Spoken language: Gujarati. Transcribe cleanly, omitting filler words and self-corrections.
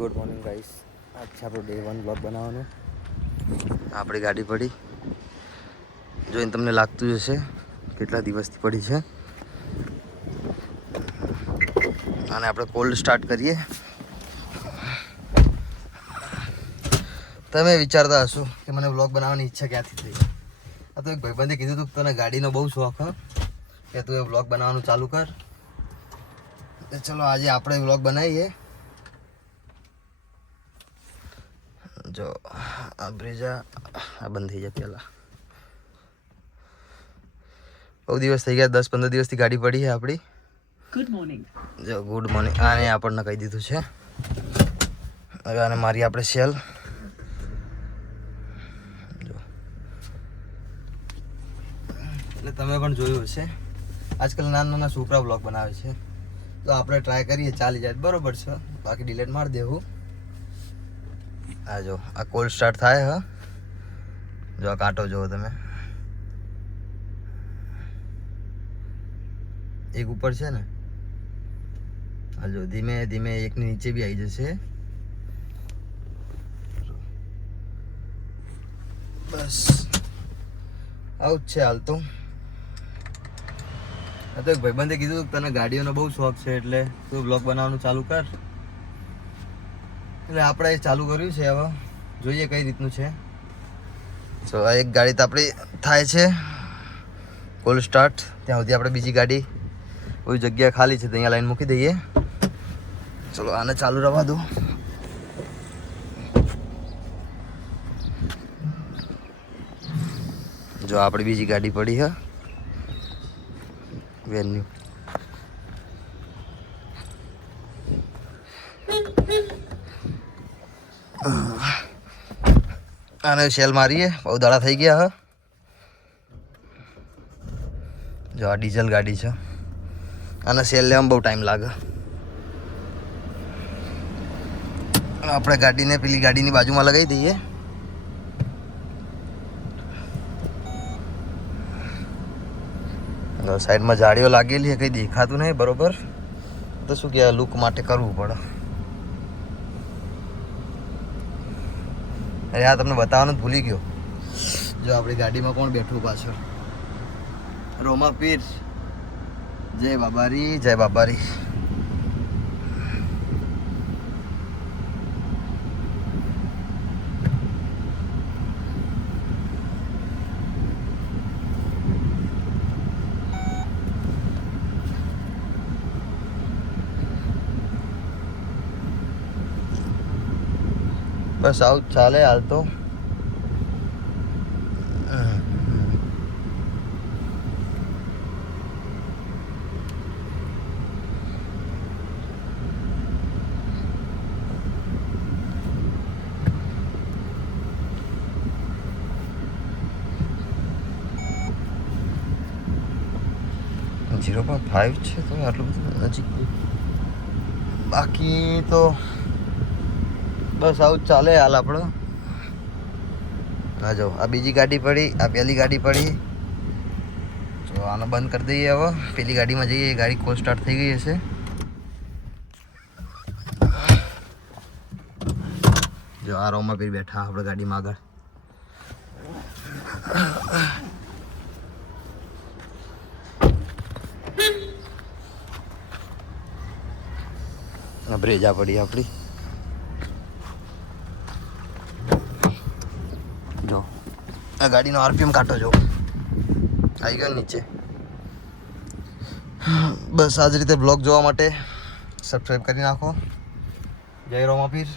Good morning guys. આજ છે આપણો ડે 1 બ્લોગ બનાવવાનો. આપણી ગાડી પડી જોઈને તમને લાગતું હશે કેટલા દિવસથી પડી છે. અને આપણે કોલ્ડ સ્ટાર્ટ કરીએ. તમે વિચારતા હશો કે મને બ્લોગ બનાવવાની ઈચ્છા ક્યાંથી થઈ. આ તો એક ભાઈબંધે કીધું હતું કે તને ગાડીનો બહુ શોખ કે તું એ બ્લોગ બનાવવાનું ચાલુ કર. તો ચલો આજે આપણે બ્લોગ બનાવીએ. જો આ બ્રિજ આ બંધ થઈ જાય. પહેલાં બહુ દિવસ થઈ ગયા, 10-15 દિવસથી ગાડી પડી છે આપણી. Good morning. જો ગુડ મોર્નિંગ આને આપણને કહી દીધું છે. હવે આને મારી આપણે સેલ. જો એટલે તમે પણ જોયું હશે આજકાલ નાના નાના છોકરા બ્લોગ બનાવે છે, તો આપણે ટ્રાય કરીએ, ચાલી જાય બરોબર છે, બાકી ડિલેટ મારી દેવું. આ જો આ કોલ્ડ સ્ટાર્ટ થાય. હા જો આ કાંટો જુઓ તમે, એક ઉપર છે ને, આ જો ધીમે ધીમે એકની નીચે બી આવી જશે. બસ આવું જ છે હાલ તો. આ તો એક ભાઈબંધે કીધું તને ગાડીઓનો બહુ શોખ છે એટલે તું બ્લોગ બનાવવાનું ચાલુ કર, એટલે આપણે ચાલુ કર્યું છે. હવે જોઈએ કઈ રીતનું છે. તો આ એક ગાડી તો આપણી થાય છે કોલ્ડ સ્ટાર્ટ. ત્યાં સુધી આપણે બીજી ગાડી, કોઈ જગ્યા ખાલી છે તો અહીંયા લાઈન મૂકી દઈએ. ચલો આને ચાલુ રહેવા દો. જો આપણી બીજી ગાડી પડી છે વેન્યુ. આને સેલ મારીએ, બહુ દાડા થઈ ગયા. હા જો આ ડીઝલ ગાડી છે, આને સેલ લેવામાં બહુ ટાઈમ લાગે. આપણે ગાડીને પેલી ગાડીની બાજુમાં લગાવી દઈએ. સાઈડમાં જાળીઓ લાગેલી છે, કંઈ દેખાતું નહીં બરોબર, તો શું કહેવાય લુક માટે કરવું પડે. અરે આ તમને બતાવવાનું જ ભૂલી ગયો. જો આપણી ગાડીમાં કોણ બેઠું પાછળ? રોમા પીર. જય બાબારી, જય બાબારી. બસ આવું ચાલે હાલ તો. .5 છે તો આટલું બધું નજીક. બાકી તો બસ આવું જ ચાલે હાલ આપણો. હા જો આ બીજી ગાડી પડી, આ પહેલી ગાડી પડી. તો આનો બંધ કરી દઈએ. હવે પેલી ગાડીમાં જઈએ. ગાડી કોલ સ્ટાર્ટ થઈ ગઈ હશે. જો આ રોમાં પીર બેઠા આપણે ગાડીમાં આગળ. બ્રેજા પડી આપણી. જો આ ગાડીનો આરપીએમ કાંટો જો આવી ગયો નીચે. બસ આ જ રીતે બ્લોગ જોવા માટે સબસ્ક્રાઈબ કરી નાખો. જય રોમાપીર.